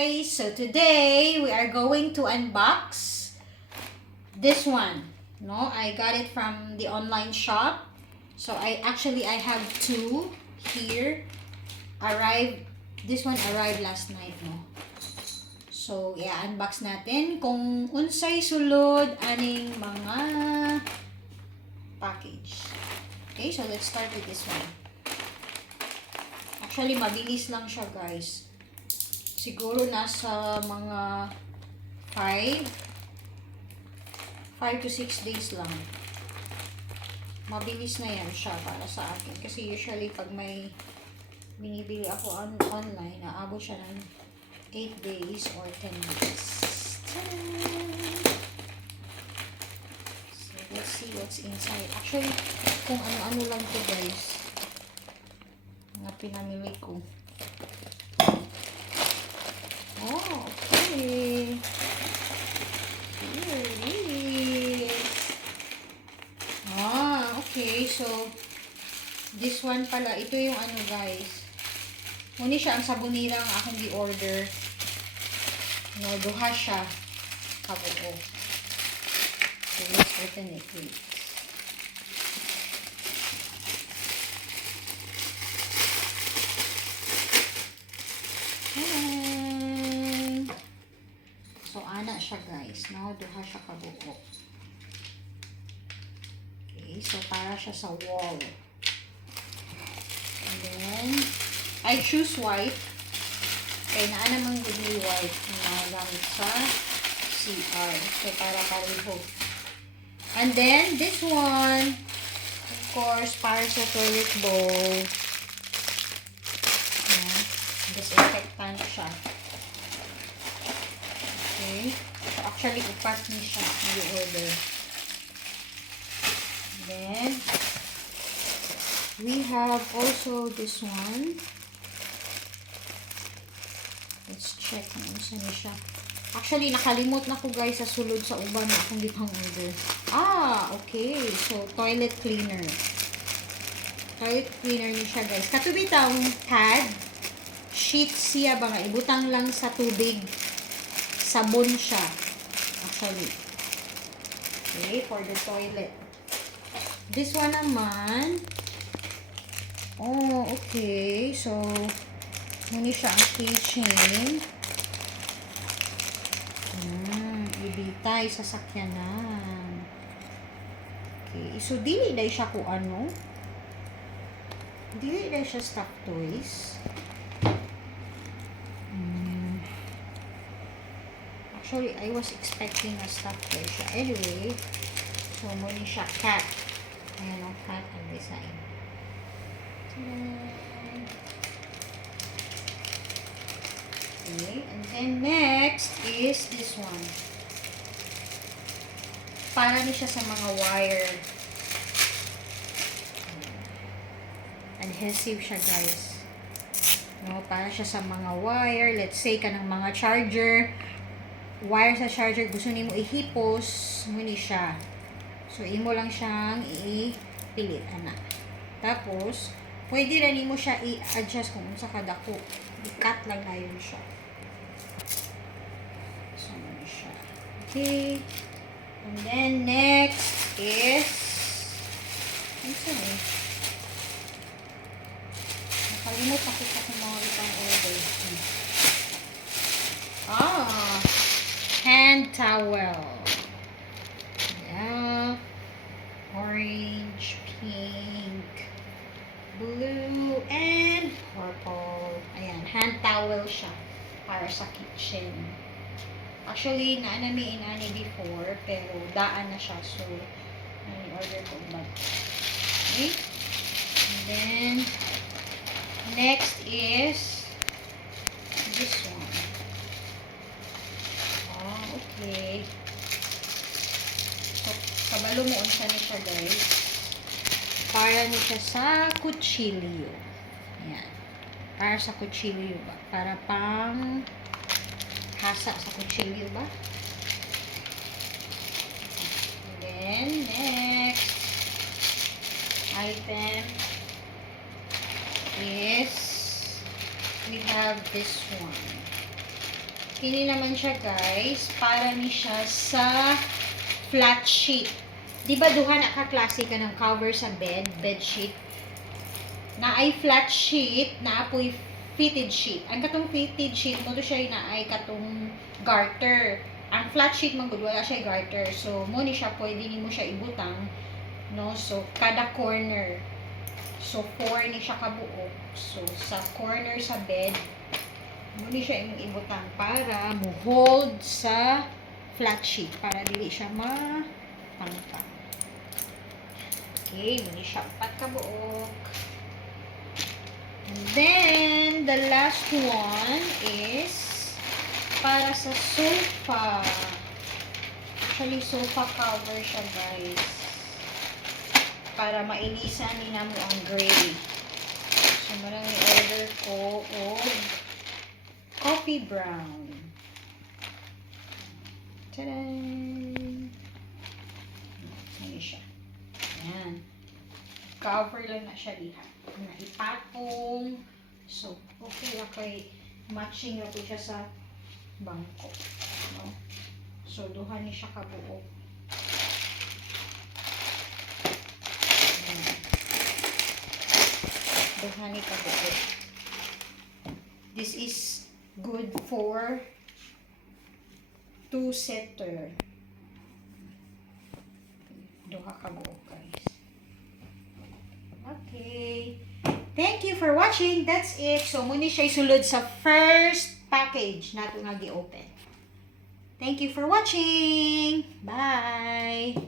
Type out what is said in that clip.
guys! So today we are going to unbox this one. No, I got it from the online shop. So I have two here. This one arrived last night, no. So yeah, unbox natin kung unsay sulod aning mga package. Okay, so let's start with this one. Actually, mabilis lang siya, guys. Siguro nasa mga 5 to 6 days lang. Mabilis na yan siya para sa akin. Kasi usually, pag may binibili ako online, naabot siya ng 8 days or 10 days. So, let's see what's inside. Actually, kung ano-ano lang to, guys. Mga pinamili ko. Oh, okay. Here it is. Okay. So, this one pala. Ito yung ano, guys. Muna siya ang sabunira ang akong di-order. No, duha siya. Kabuo. So, let's open it, please. So, ana siya, guys. No? Duha siya kabuo. Okay. So, para siya sa wall. And then, I choose white. Kaya naa namang good white na gamit sa CR. So, para pareho. And then, this one, of course, para sa toilet bowl. Disinfectant siya. Okay. So, actually, upas niya siya yung order. Then, we have also this one. Let's check kung isa niya siya. Actually, nakalimot na ko, guys, sa sulod sa uban na akong ditang order. Okay. So, toilet cleaner. Toilet cleaner niya siya, guys. Katubitang pad. Sheet siya ba nga. Ibutang lang sa tubig. Sabon siya. Actually. Okay, for the toilet. This one naman. Okay. So, muna siya ang keychain. Ibitay sa sakyanan. Okay. So, dili dahil siya kung ano. Dili dahil siya stuffed toys. Actually, I was expecting a stuffed toy siya. Anyway, so muna siya cat. Ayan ang cat ang design. Okay, and then next is this one. Para ni siya sa mga wire. Adhesive siya, guys. No, para siya sa mga wire. Let's say ka ng mga charger. Wire sa charger, gusto nimo ihipos, muni siya. So, imo lang siyang ipilit, ana. Tapos, pwede rin nimo siya i-adjust kung sa kadako. I-cut lang na yun siya. So, muni siya. Okay. And then, next is ano siya eh? Nakalimot ako sa kung mga itang order. Hand towel. Yeah. Orange, pink, blue, and purple. Ayan, hand towel siya para sa kitchen. Actually, naanami inani before, pero daan na siya. So, order ko ba? Okay. And then, next is this one. Okay. So, kabalo mo unsa ni siya, guys. Para ni siya sa kutsilyo. Ayan. Para sa kutsilyo ba? Para pang hasa sa kutsilyo ba? And then, next item is we have this one. Kini naman siya guys, para ni siya sa flat sheet. Di ba duha na ka klase ka ng cover sa bed sheet? Na ay flat sheet, na apoy fitted sheet. Ang katong fitted sheet mo to siya na ay katong garter. Ang flat sheet man gud wala siya garter. So mo ni siya pwede nimo siya ibutang, no? So kada corner. So 4 ni siya kabuok. So sa corner sa bed, mo ni siya imong ibutang para mo hold sa flat sheet para dili siya mapangka. Okay, mo ni siya 4 kabuok. And then, the last one is para sa sofa. Actually, sofa cover siya, guys. Para mainisan ni namo ang gray. So, marang i-order ko og coffee brown. Tadaan! Ano siya? Ayan. Cover lang na siya diha. Na ipatong. So, okay na kay matching na po siya sa bangko. No? So, duha ni siya kabuo. Duha ni kabuo. This is good for 2-seater. Duha kabuo, guys. Okay. Thank you for watching. That's it. So, muna siya isulod sa first package nato nga gi-open. Thank you for watching. Bye!